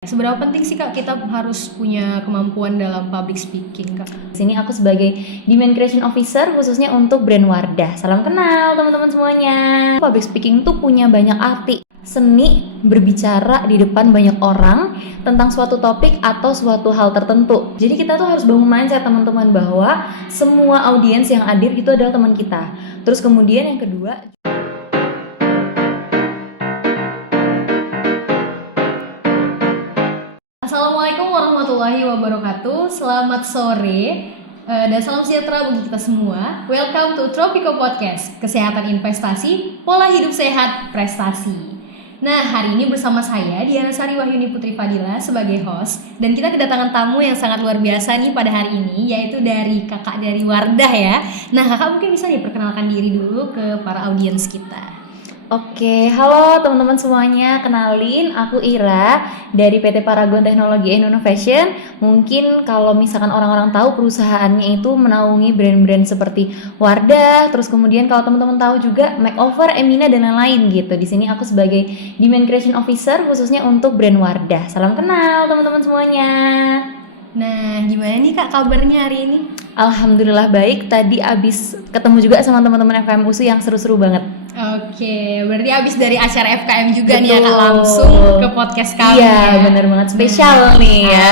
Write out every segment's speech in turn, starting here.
Seberapa penting sih Kak kita harus punya kemampuan dalam public speaking Kak? Sini aku sebagai Demand Creation Officer khususnya untuk brand Wardah. Salam kenal teman-teman semuanya. Public speaking tuh punya banyak arti. Seni berbicara di depan banyak orang tentang suatu topik atau suatu hal tertentu. Jadi kita tuh harus bangun mindset teman-teman bahwa semua audiens yang hadir itu adalah teman kita. Terus kemudian yang kedua, Assalamualaikum warahmatullahi wabarakatuh. Selamat sore dan salam sejahtera bagi kita semua. Welcome to Tropico Podcast, kesehatan investasi, pola hidup sehat, prestasi. Nah, hari ini bersama saya Diana Sari Wahyuni Putri Fadila sebagai host, dan kita kedatangan tamu yang sangat luar biasa nih pada hari ini, yaitu dari kakak dari Wardah ya. Nah, kakak mungkin bisa diperkenalkan diri dulu ke para audiens kita. Oke, halo teman-teman semuanya, kenalin aku Ira dari PT Paragon Teknologi and Innovation. Mungkin kalau misalkan orang-orang tahu perusahaannya itu menaungi brand-brand seperti Wardah, terus kemudian kalau teman-teman tahu juga Makeover, Emina dan lain-lain gitu. Di sini aku sebagai Demand Creation Officer khususnya untuk brand Wardah. Salam kenal teman-teman semuanya. Nah, gimana nih Kak kabarnya hari ini? Alhamdulillah baik, tadi abis ketemu juga sama teman-teman FKM USU yang seru-seru banget. Oke, berarti abis dari acara FKM juga nih ya Kak, Betul. langsung ke podcast kami Iya, ya. bener banget, spesial nih ya.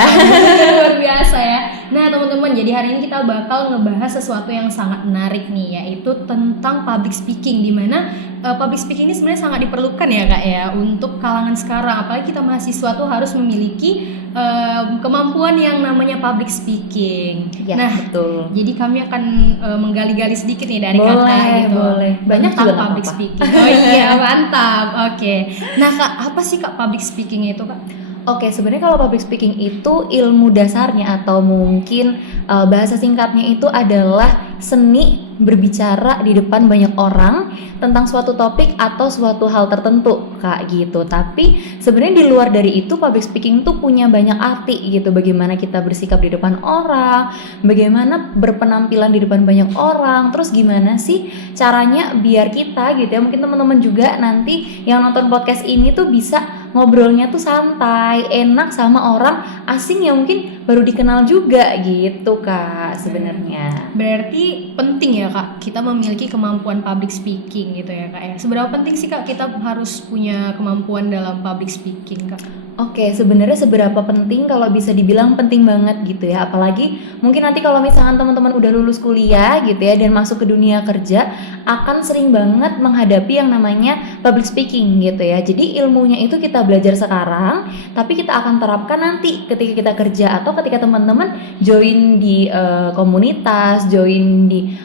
Luar biasa ya. Nah teman-teman, jadi hari ini kita bakal ngebahas sesuatu yang sangat menarik nih, yaitu tentang public speaking, dimana public speaking ini sebenarnya sangat diperlukan ya Kak ya untuk kalangan sekarang, apalagi kita mahasiswa tuh harus memiliki kemampuan yang namanya public speaking. Ya, Nah, betul. jadi kami akan menggali-gali sedikit nih dari Boleh, kakak gitu. boleh. Banyak tentang juga nggak public apa-apa. speaking. Oh iya, mantap. Oke. Nah, Kak, apa sih Kak public speaking itu, Kak? Oke, sebenarnya kalau public speaking itu ilmu dasarnya atau mungkin bahasa singkatnya itu adalah seni berbicara di depan banyak orang tentang suatu topik atau suatu hal tertentu, Kak, gitu. Tapi sebenarnya di luar dari itu public speaking tuh punya banyak arti gitu. Bagaimana kita bersikap di depan orang, bagaimana berpenampilan di depan banyak orang, terus gimana sih caranya biar kita gitu ya, mungkin teman-teman juga nanti yang nonton podcast ini tuh bisa ngobrolnya tuh santai, enak sama orang asing yang mungkin baru dikenal juga gitu Kak sebenarnya. Berarti penting ya Kak, kita memiliki kemampuan public speaking gitu ya Kak ya. Seberapa penting sih Kak kita harus punya kemampuan dalam public speaking Kak? Oke, sebenarnya seberapa penting kalau bisa dibilang penting banget gitu ya. Apalagi mungkin nanti kalau misalkan teman-teman udah lulus kuliah gitu ya dan masuk ke dunia kerja akan sering banget menghadapi yang namanya public speaking gitu ya. Jadi ilmunya itu kita belajar sekarang, tapi kita akan terapkan nanti ketika kita kerja atau ketika teman-teman join di komunitas, join di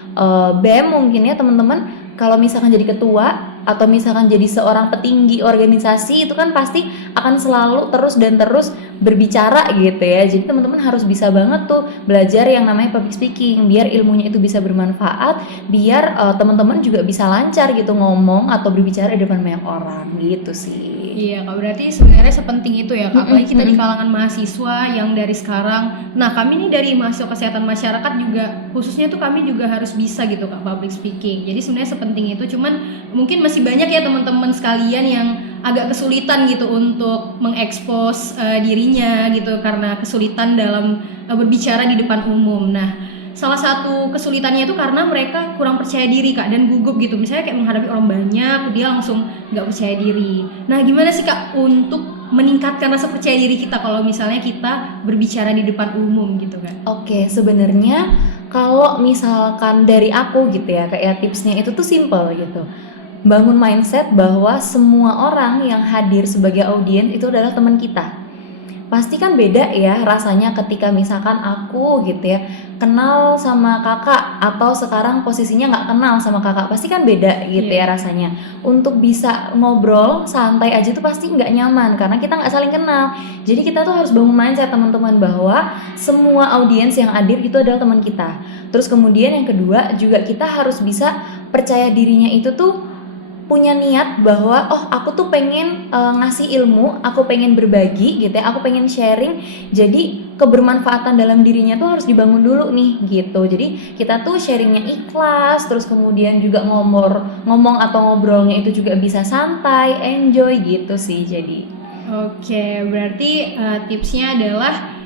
BEM mungkin ya teman-teman. Kalau misalkan jadi ketua atau misalkan jadi seorang petinggi organisasi itu kan pasti akan selalu terus dan terus berbicara gitu ya. Jadi teman-teman harus bisa banget tuh belajar yang namanya public speaking biar ilmunya itu bisa bermanfaat, biar teman-teman juga bisa lancar gitu ngomong atau berbicara di depan banyak orang gitu sih. Iya Kak, berarti sebenarnya sepenting itu ya Kak, apalagi kita di kalangan mahasiswa yang dari sekarang. Nah, kami nih dari mahasiswa kesehatan masyarakat juga, khususnya tuh kami juga harus bisa gitu Kak public speaking. Jadi sebenarnya sepenting itu, cuman mungkin masih banyak ya teman-teman sekalian yang agak kesulitan gitu untuk mengekspos dirinya gitu karena kesulitan dalam berbicara di depan umum. Nah, salah satu kesulitannya itu karena mereka kurang percaya diri Kak dan gugup gitu, misalnya kayak menghadapi orang banyak dia langsung nggak percaya diri. Nah, gimana sih Kak untuk meningkatkan rasa percaya diri kita kalau misalnya kita berbicara di depan umum gitu kan? Oke, sebenarnya kalau misalkan dari aku gitu ya, kayak tipsnya itu tuh simple gitu. Bangun mindset bahwa semua orang yang hadir sebagai audiens itu adalah teman kita. Pasti kan beda ya rasanya ketika misalkan aku gitu ya kenal sama kakak atau sekarang posisinya nggak kenal sama kakak, pasti kan beda gitu ya rasanya. Untuk bisa ngobrol santai aja tuh pasti nggak nyaman karena kita nggak saling kenal. Jadi kita tuh harus bangun mindset teman-teman bahwa semua audiens yang hadir itu adalah teman kita. Terus kemudian yang kedua juga kita harus bisa percaya dirinya itu tuh punya niat bahwa oh aku tuh pengen ngasih ilmu, aku pengen berbagi gitu ya, aku pengen sharing. Jadi kebermanfaatan dalam dirinya tuh harus dibangun dulu nih gitu. Jadi kita tuh sharingnya ikhlas, terus kemudian juga ngomong atau ngobrolnya itu juga bisa santai, enjoy gitu sih jadi. Oke, berarti tipsnya adalah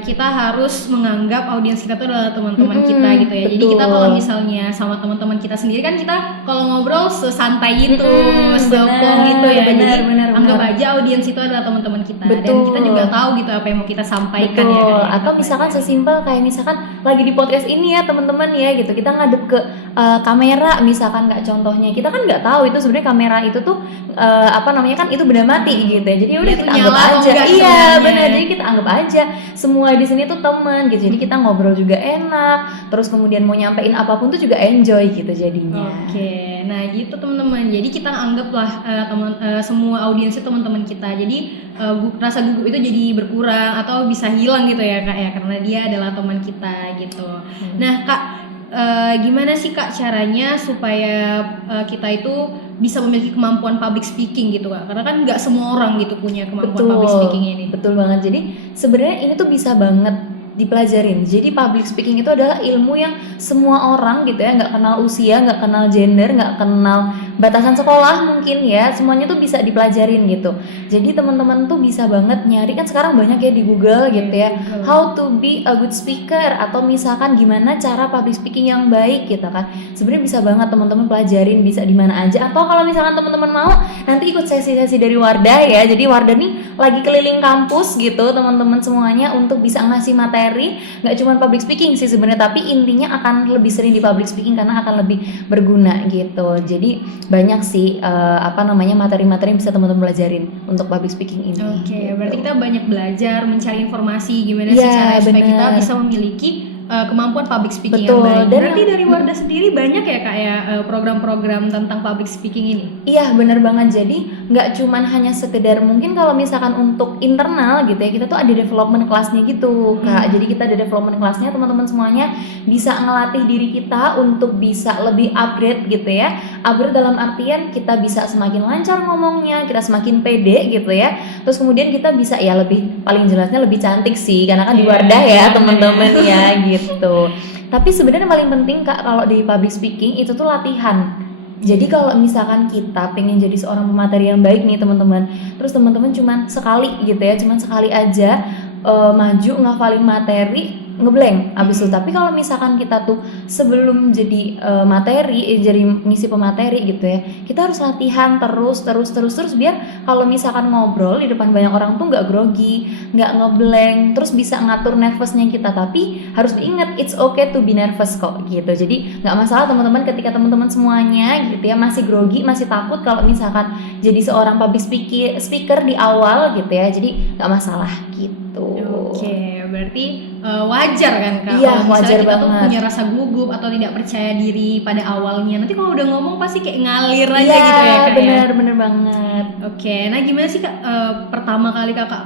kita harus menganggap audiens kita itu adalah teman-teman kita gitu ya. Jadi kita kalau misalnya sama teman-teman kita sendiri kan kita kalau ngobrol sesantai itu, sepong gitu ya. Jadi anggap aja audiens itu adalah teman-teman kita. Dan kita juga tahu gitu apa yang mau kita sampaikan ya. Atau misalkan sesimpel kayak misalkan lagi di podcast ini ya teman-teman ya gitu. Kita ngadep ke kamera misalkan nggak, contohnya kita kan nggak tahu itu sebenarnya kamera itu tuh kan itu benda mati gitu ya. Jadi udah kita anggap aja. Iya, benar. Jadi kita anggap aja semua di sini tuh teman gitu. Jadi kita ngobrol juga enak. Terus kemudian mau nyampein apapun tuh juga enjoy gitu jadinya. Oke. Nah, gitu teman-teman. Jadi kita anggaplah semua audiensnya teman-teman kita. Jadi rasa gugup itu jadi berkurang atau bisa hilang gitu ya, Kak ya, karena dia adalah teman kita gitu. Nah, Kak, gimana sih Kak caranya supaya kita itu bisa memiliki kemampuan public speaking gitu Kak? Karena kan nggak semua orang gitu punya kemampuan public speaking ini. Betul banget. Jadi sebenarnya ini tuh bisa banget dipelajarin. Jadi public speaking itu adalah ilmu yang semua orang gitu ya, nggak kenal usia, nggak kenal gender, nggak kenal batasan sekolah mungkin ya, semuanya tuh bisa dipelajarin gitu. Jadi teman-teman tuh bisa banget nyari, kan sekarang banyak ya di Google gitu ya, how to be a good speaker, atau misalkan gimana cara public speaking yang baik gitu kan. Sebenarnya bisa banget teman-teman pelajarin, bisa di mana aja. Atau kalau misalkan teman-teman mau nanti ikut sesi-sesi dari Wardah ya. Jadi Wardah nih lagi keliling kampus gitu teman-teman semuanya untuk bisa ngasih materi, nggak cuma public speaking sih sebenarnya, tapi intinya akan lebih sering di public speaking karena akan lebih berguna gitu. Jadi banyak sih materi-materi yang bisa teman-teman pelajarin untuk public speaking ini. Oke, berarti kita banyak belajar mencari informasi gimana sih cara supaya kita bisa memiliki kemampuan public speaking yang baik. Berarti dari Wardah sendiri banyak ya Kak ya program-program tentang public speaking ini? Iya, benar banget. Jadi nggak cuman hanya sekedar mungkin kalau misalkan untuk internal gitu ya, kita tuh ada development kelasnya gitu Kak. Jadi kita ada development kelasnya, teman-teman semuanya bisa ngelatih diri kita untuk bisa lebih upgrade gitu ya. Upgrade dalam artian kita bisa semakin lancar ngomongnya, kita semakin pede gitu ya. Terus kemudian kita bisa ya lebih, paling jelasnya lebih cantik sih, karena kan di Wardah ya teman-teman ya gitu. Tapi sebenarnya paling penting Kak kalau di public speaking itu tuh latihan. Jadi kalau misalkan kita pengen jadi seorang pemateri yang baik nih teman-teman, terus teman-teman cuman sekali gitu ya, cuman sekali aja maju ngafalin materi, ngeblank abis itu. Tapi kalau misalkan kita tuh sebelum jadi jadi ngisi pemateri gitu ya, kita harus latihan terus biar kalau misalkan ngobrol di depan banyak orang tuh nggak grogi, nggak ngeblank, terus bisa ngatur nervousnya kita. Tapi harus diingat it's okay to be nervous kok gitu. Jadi nggak masalah teman-teman ketika teman-teman semuanya gitu ya masih grogi, masih takut kalau misalkan jadi seorang public speaker di awal gitu ya. Jadi nggak masalah gitu. Oke, berarti wajar kan Kak? Iya, kalau wajar kita banget. tuh punya rasa gugup atau tidak percaya diri pada awalnya. Nanti kalau udah ngomong pasti kayak ngalir aja gitu ya Kak. Iya, bener banget. Oke, nah gimana sih Kak pertama kali Kakak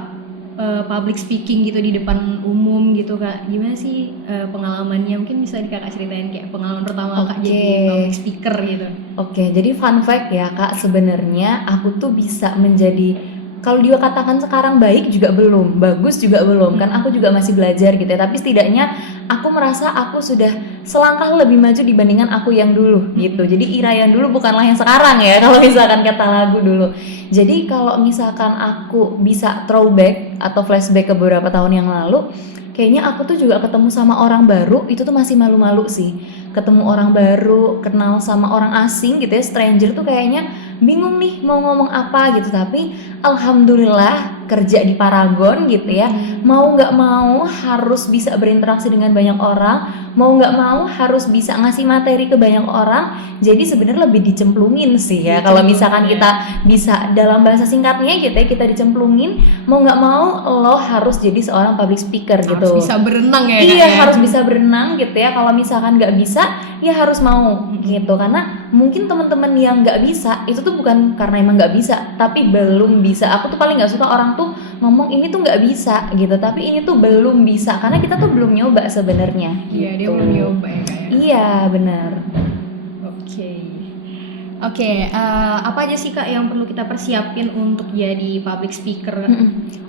public speaking gitu di depan umum gitu Kak? Gimana sih pengalamannya? Mungkin bisa Kakak ceritain kayak pengalaman pertama Kakak jadi public speaker gitu. Oke, jadi fun fact ya Kak, sebenarnya aku tuh bisa menjadi, kalau dia katakan sekarang baik juga belum, bagus juga belum, kan aku juga masih belajar gitu ya. Tapi setidaknya aku merasa aku sudah selangkah lebih maju dibandingkan aku yang dulu gitu. Jadi Ira yang dulu bukanlah yang sekarang ya, kalau misalkan kata lagu dulu. Jadi kalau misalkan aku bisa throwback atau flashback ke beberapa tahun yang lalu, kayaknya aku tuh juga ketemu sama orang baru, itu tuh masih malu-malu sih. Ketemu orang baru, kenal sama orang asing gitu ya, stranger tuh kayaknya bingung nih mau ngomong apa gitu. Tapi alhamdulillah kerja di Paragon gitu ya, mau nggak mau harus bisa berinteraksi dengan banyak orang, mau nggak mau harus bisa ngasih materi ke banyak orang. Jadi sebenarnya lebih dicemplungin sih ya, kalau misalkan kita bisa dalam bahasa singkatnya gitu ya, kita dicemplungin, mau nggak mau lo harus jadi seorang public speaker gitu. Harus bisa berenang ya. Iya, harus bisa berenang gitu ya. Kalau misalkan nggak bisa ya harus mau gitu, karena mungkin teman-teman yang nggak bisa itu tuh bukan karena emang nggak bisa, tapi belum bisa. Aku tuh paling nggak suka orang tuh ngomong ini tuh nggak bisa gitu, tapi ini tuh belum bisa karena kita tuh belum nyoba sebenarnya. Iya, dia belum nyoba ya Kak ya. Iya, benar. Oke. Oke, apa aja sih Kak yang perlu kita persiapin untuk jadi public speaker?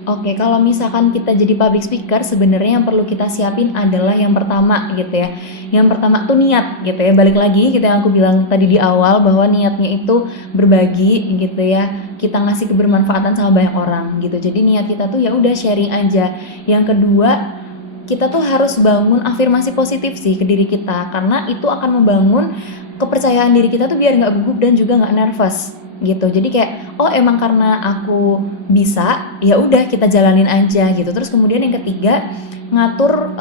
Oke, kalau misalkan kita jadi public speaker, sebenarnya yang perlu kita siapin adalah yang pertama gitu ya. Yang pertama tuh niat gitu ya. Balik lagi gitu yang aku bilang tadi di awal bahwa niatnya itu berbagi gitu ya. Kita ngasih kebermanfaatan sama banyak orang gitu. Jadi niat kita tuh ya udah sharing aja. Yang kedua, kita tuh harus bangun afirmasi positif sih ke diri kita, karena itu akan membangun kepercayaan diri kita tuh biar nggak gugup dan juga nggak nervous gitu. Jadi kayak oh emang karena aku bisa, ya udah kita jalanin aja gitu. Terus kemudian yang ketiga, ngatur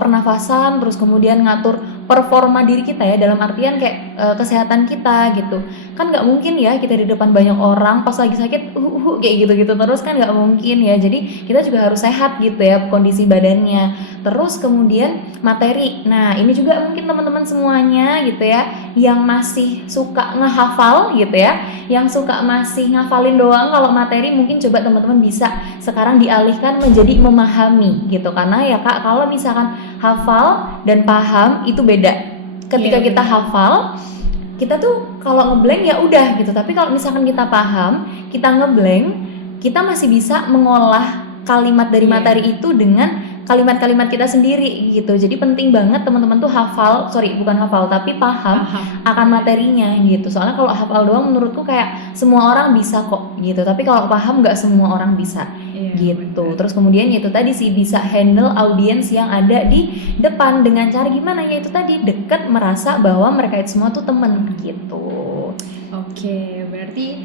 pernafasan, terus kemudian ngatur performa diri kita ya, dalam artian kayak kesehatan kita gitu. Kan nggak mungkin ya kita di depan banyak orang pas lagi sakit kayak gitu-gitu terus, kan nggak mungkin ya. Jadi kita juga harus sehat gitu ya kondisi badannya. Terus kemudian materi. Nah, ini juga mungkin teman-teman semuanya gitu ya yang masih suka ngehafal gitu ya, yang suka masih ngafalin doang kalau materi, mungkin coba teman-teman bisa sekarang dialihkan menjadi memahami gitu. Karena ya Kak, kalau misalkan hafal dan paham itu beda. Ketika kita hafal, kita tuh kalau ngeblank ya udah gitu. Tapi kalau misalkan kita paham, kita ngeblank, kita masih bisa mengolah kalimat dari materi itu dengan kalimat-kalimat kita sendiri gitu. Jadi penting banget teman-teman tuh bukan hafal tapi paham akan materinya gitu. Soalnya kalau hafal doang menurutku kayak semua orang bisa kok gitu. Tapi kalau paham nggak semua orang bisa gitu. Terus kemudian itu tadi sih bisa handle audiens yang ada di depan dengan cara gimana ya, itu tadi deket, merasa bahwa mereka itu semua tuh temen gitu. Oke, berarti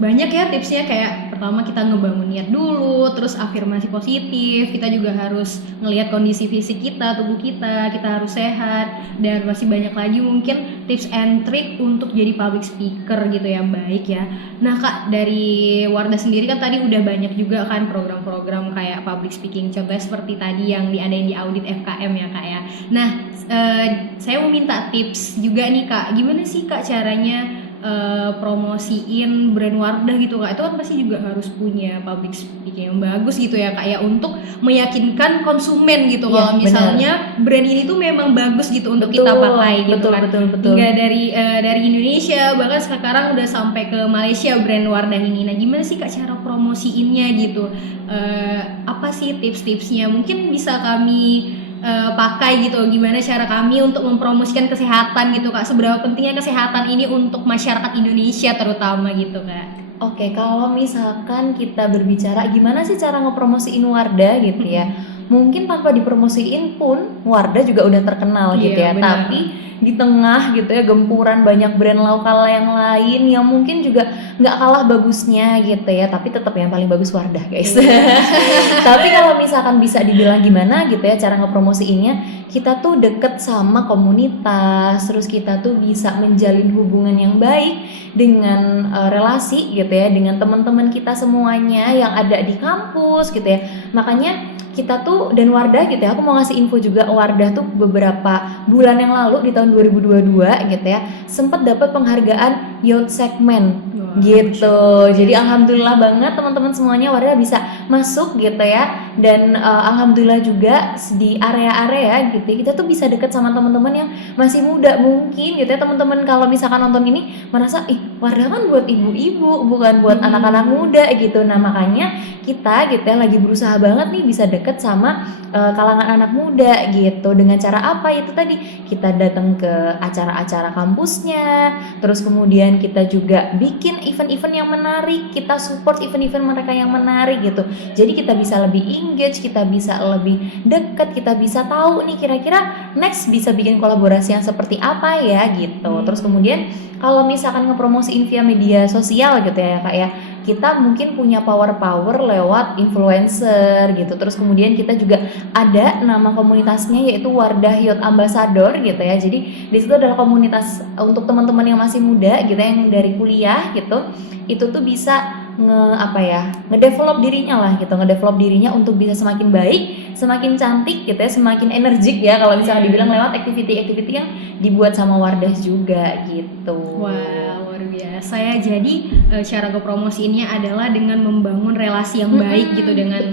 banyak ya tipsnya, kayak pertama kita ngebangun niat dulu, terus afirmasi positif, kita juga harus ngelihat kondisi fisik kita, tubuh kita harus sehat, dan masih banyak lagi mungkin tips and trick untuk jadi public speaker gitu yang baik ya. Nah Kak, dari Wardah sendiri kan tadi udah banyak juga kan program-program kayak public speaking, contohnya seperti tadi yang diadain di audit FKM ya Kak ya. Nah saya mau minta tips juga nih Kak, gimana sih Kak caranya promosiin brand Wardah gitu Kak? Itu kan pasti juga harus punya public speaking yang bagus gitu ya Kak ya, untuk meyakinkan konsumen gitu kalau misalnya brand ini tuh memang bagus gitu untuk kita pakai gitu kan. Betul. Hingga dari Indonesia bahkan sekarang udah sampai ke Malaysia brand Wardah ini. Nah gimana sih Kak cara promosiinnya gitu? Apa sih tips-tipsnya? Mungkin bisa kami pakai gitu, gimana cara kami untuk mempromosikan kesehatan gitu Kak, seberapa pentingnya kesehatan ini untuk masyarakat Indonesia terutama gitu Kak. Oke, kalau misalkan kita berbicara gimana sih cara ngepromosiin Wardah gitu ya, mungkin tanpa dipromosiin pun Wardah juga udah terkenal gitu ya, benar. tapi di tengah gitu ya gempuran banyak brand lokal yang lain yang mungkin juga nggak kalah bagusnya gitu ya, tapi tetap yang paling bagus Wardah guys. Tapi kalau misalkan bisa dibilang gimana gitu ya cara ngepromosiinnya, kita tuh deket sama komunitas, terus kita tuh bisa menjalin hubungan yang baik dengan relasi gitu ya dengan teman-teman kita semuanya yang ada di kampus gitu ya. Makanya kita tuh dan Wardah gitu ya, aku mau ngasih info juga, Wardah tuh beberapa bulan yang lalu di tahun 2022 gitu ya sempat dapat penghargaan Youth Segment gitu. Jadi alhamdulillah banget teman-teman semuanya Wardah bisa masuk gitu ya, dan alhamdulillah juga di area-area gitu kita tuh bisa deket sama teman-teman yang masih muda mungkin gitu ya. Teman-teman kalau misalkan nonton ini merasa Wardah kan buat ibu-ibu bukan buat anak-anak muda gitu. Nah makanya kita gitu ya lagi berusaha banget nih bisa deket sama kalangan anak muda gitu. Dengan cara apa? Itu tadi kita datang ke acara-acara kampusnya, terus kemudian kita juga bikin event-event yang menarik, kita support event-event mereka yang menarik gitu. Jadi kita bisa lebih engage, kita bisa lebih deket, kita bisa tahu nih kira-kira next bisa bikin kolaborasi yang seperti apa ya gitu. Terus kemudian kalau misalkan ngepromosiin via media sosial gitu ya Kak ya, kita mungkin punya power lewat influencer gitu. Terus kemudian kita juga ada nama komunitasnya yaitu Wardah Youth Ambassador gitu ya. Jadi di situ adalah komunitas untuk teman-teman yang masih muda gitu yang dari kuliah gitu. Itu tuh bisa ngedevelop dirinya untuk bisa semakin baik, semakin cantik gitu ya, semakin energik ya kalau misalnya dibilang lewat activity yang dibuat sama Wardah juga gitu. Wah, luar biasa ya. Jadi cara ngepromosiinnya adalah dengan membangun relasi yang baik gitu dengan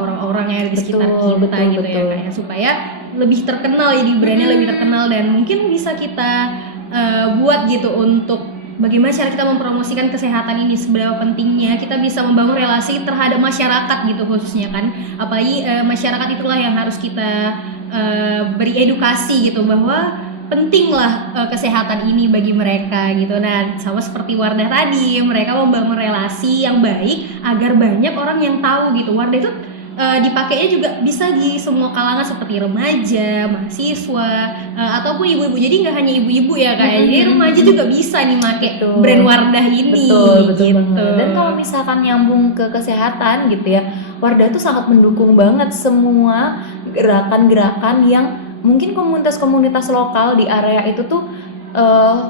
orang-orang yang ada di sekitar kita gitu ya kayak, supaya lebih terkenal, jadi brandnya lebih terkenal, dan mungkin bisa kita buat gitu untuk bagaimana cara kita mempromosikan kesehatan ini, seberapa pentingnya kita bisa membangun relasi terhadap masyarakat gitu khususnya kan, apalagi masyarakat itulah yang harus kita beri edukasi gitu bahwa pentinglah kesehatan ini bagi mereka gitu. Nah, sama seperti Wardah tadi, mereka membangun relasi yang baik agar banyak orang yang tahu gitu. Wardah itu dipakainya juga bisa di semua kalangan seperti remaja, mahasiswa, ataupun ibu-ibu. Jadi nggak hanya ibu-ibu ya kayak. Jadi remaja juga bisa nih pakai brand Wardah ini. Betul gitu. banget. Dan kalau misalkan nyambung ke kesehatan gitu ya, Wardah tuh sangat mendukung banget semua gerakan-gerakan yang mungkin komunitas-komunitas lokal di area itu tuh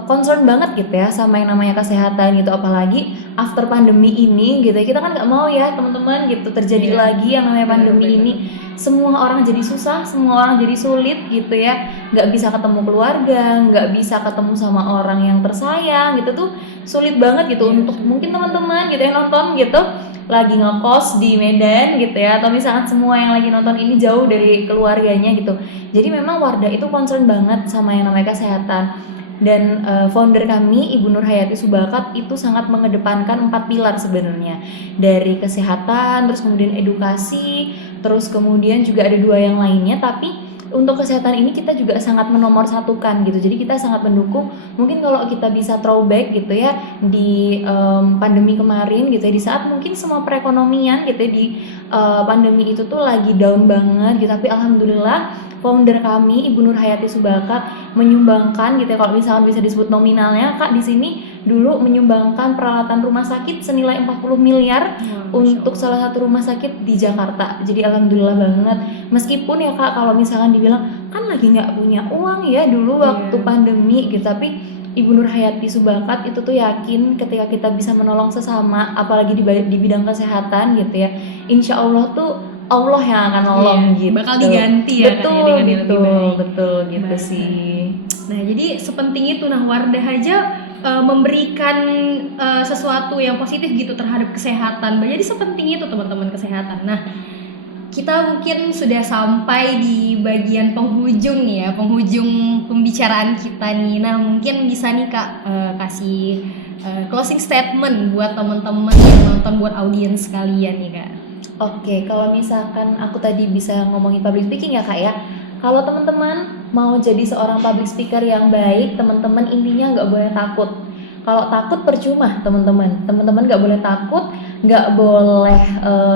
concern banget gitu ya sama yang namanya kesehatan gitu, apalagi after pandemi ini gitu ya, kita kan nggak mau ya teman-teman gitu terjadi lagi yang namanya pandemi ini, semua orang jadi susah, semua orang jadi sulit gitu ya, nggak bisa ketemu keluarga, nggak bisa ketemu sama orang yang tersayang gitu tuh sulit banget gitu untuk mungkin teman-teman gitu yang nonton gitu lagi ngekos di Medan gitu ya, atau misalkan semua yang lagi nonton ini jauh dari keluarganya gitu. Jadi memang Wardah itu concern banget sama yang namanya kesehatan. Dan founder kami Ibu Nur Hayati Subakat itu sangat mengedepankan 4 pilar sebenarnya, dari kesehatan, terus kemudian edukasi, terus kemudian juga ada 2 yang lainnya, tapi untuk kesehatan ini kita juga sangat menomorsatukan gitu. Jadi kita sangat mendukung. Mungkin kalau kita bisa throwback gitu ya di pandemi kemarin gitu ya, di saat mungkin semua perekonomian gitu ya, di pandemi itu tuh lagi down banget gitu, tapi alhamdulillah founder kami Ibu Nur Hayati Subakat menyumbangkan gitu ya, kalau misalkan bisa disebut nominalnya Kak di sini dulu menyumbangkan peralatan rumah sakit senilai 40 miliar untuk salah satu rumah sakit di Jakarta. Jadi alhamdulillah banget. Meskipun ya Kak kalau misalkan dibilang kan lagi nggak punya uang ya dulu waktu pandemi gitu, tapi Ibu Nur Hayati Subakat itu tuh yakin ketika kita bisa menolong sesama, apalagi di bidang kesehatan gitu ya, insya Allah tuh Allah yang akan nolong gitu. Bakal diganti ya betul, kan ya, dengan yang lebih baik. Betul gitu sih. Nah jadi sepenting itu, nah Wardah aja memberikan sesuatu yang positif gitu terhadap kesehatan. Jadi sepenting itu teman-teman kesehatan. Nah kita mungkin sudah sampai di bagian penghujung nih ya, penghujung pembicaraan kita nih. Nah mungkin bisa nih Kak kasih closing statement buat teman-teman yang nonton, buat audiens kalian nih Kak. Oke, kalau misalkan aku tadi bisa ngomongin public speaking ya Kak ya, kalau teman-teman mau jadi seorang public speaker yang baik, teman-teman intinya nggak boleh takut. Kalau takut percuma teman-teman nggak boleh takut, nggak boleh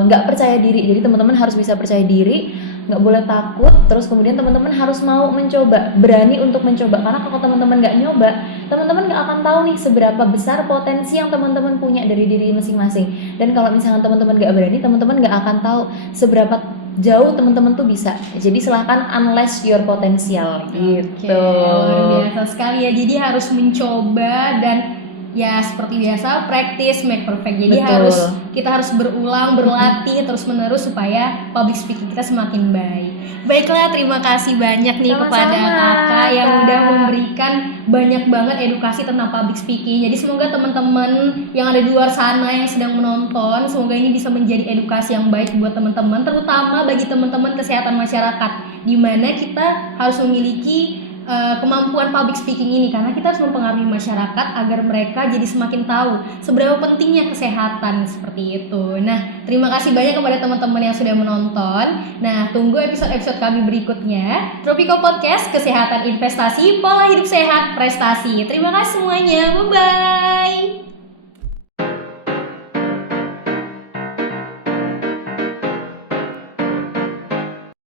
nggak percaya diri. Jadi teman-teman harus bisa percaya diri, nggak boleh takut. Terus kemudian teman-teman harus mau mencoba, berani untuk mencoba. Karena kalau teman-teman nggak nyoba, teman-teman nggak akan tahu nih seberapa besar potensi yang teman-teman punya dari diri masing-masing. Dan kalau misalnya teman-teman nggak berani, teman-teman nggak akan tahu seberapa jauh teman-teman tuh bisa. Jadi silahkan unleash your potential gitu. Luar biasa sekali ya. Jadi harus mencoba dan ya seperti biasa practice make perfect. Jadi kita harus berulang, berlatih terus-menerus supaya public speaking kita semakin baik. Baiklah, terima kasih banyak nih kepada Kakak yang udah memberikan banyak banget edukasi tentang public speaking. Jadi semoga teman-teman yang ada di luar sana yang sedang menonton, semoga ini bisa menjadi edukasi yang baik buat teman-teman, terutama bagi teman-teman kesehatan masyarakat, di mana kita harus memiliki kemampuan public speaking ini, karena kita harus mempengaruhi masyarakat agar mereka jadi semakin tahu seberapa pentingnya kesehatan seperti itu. Nah, terima kasih banyak kepada teman-teman yang sudah menonton. Nah, tunggu episode-episode kami berikutnya. Tropico Podcast, kesehatan investasi, pola hidup sehat, prestasi. Terima kasih semuanya. Bye-bye.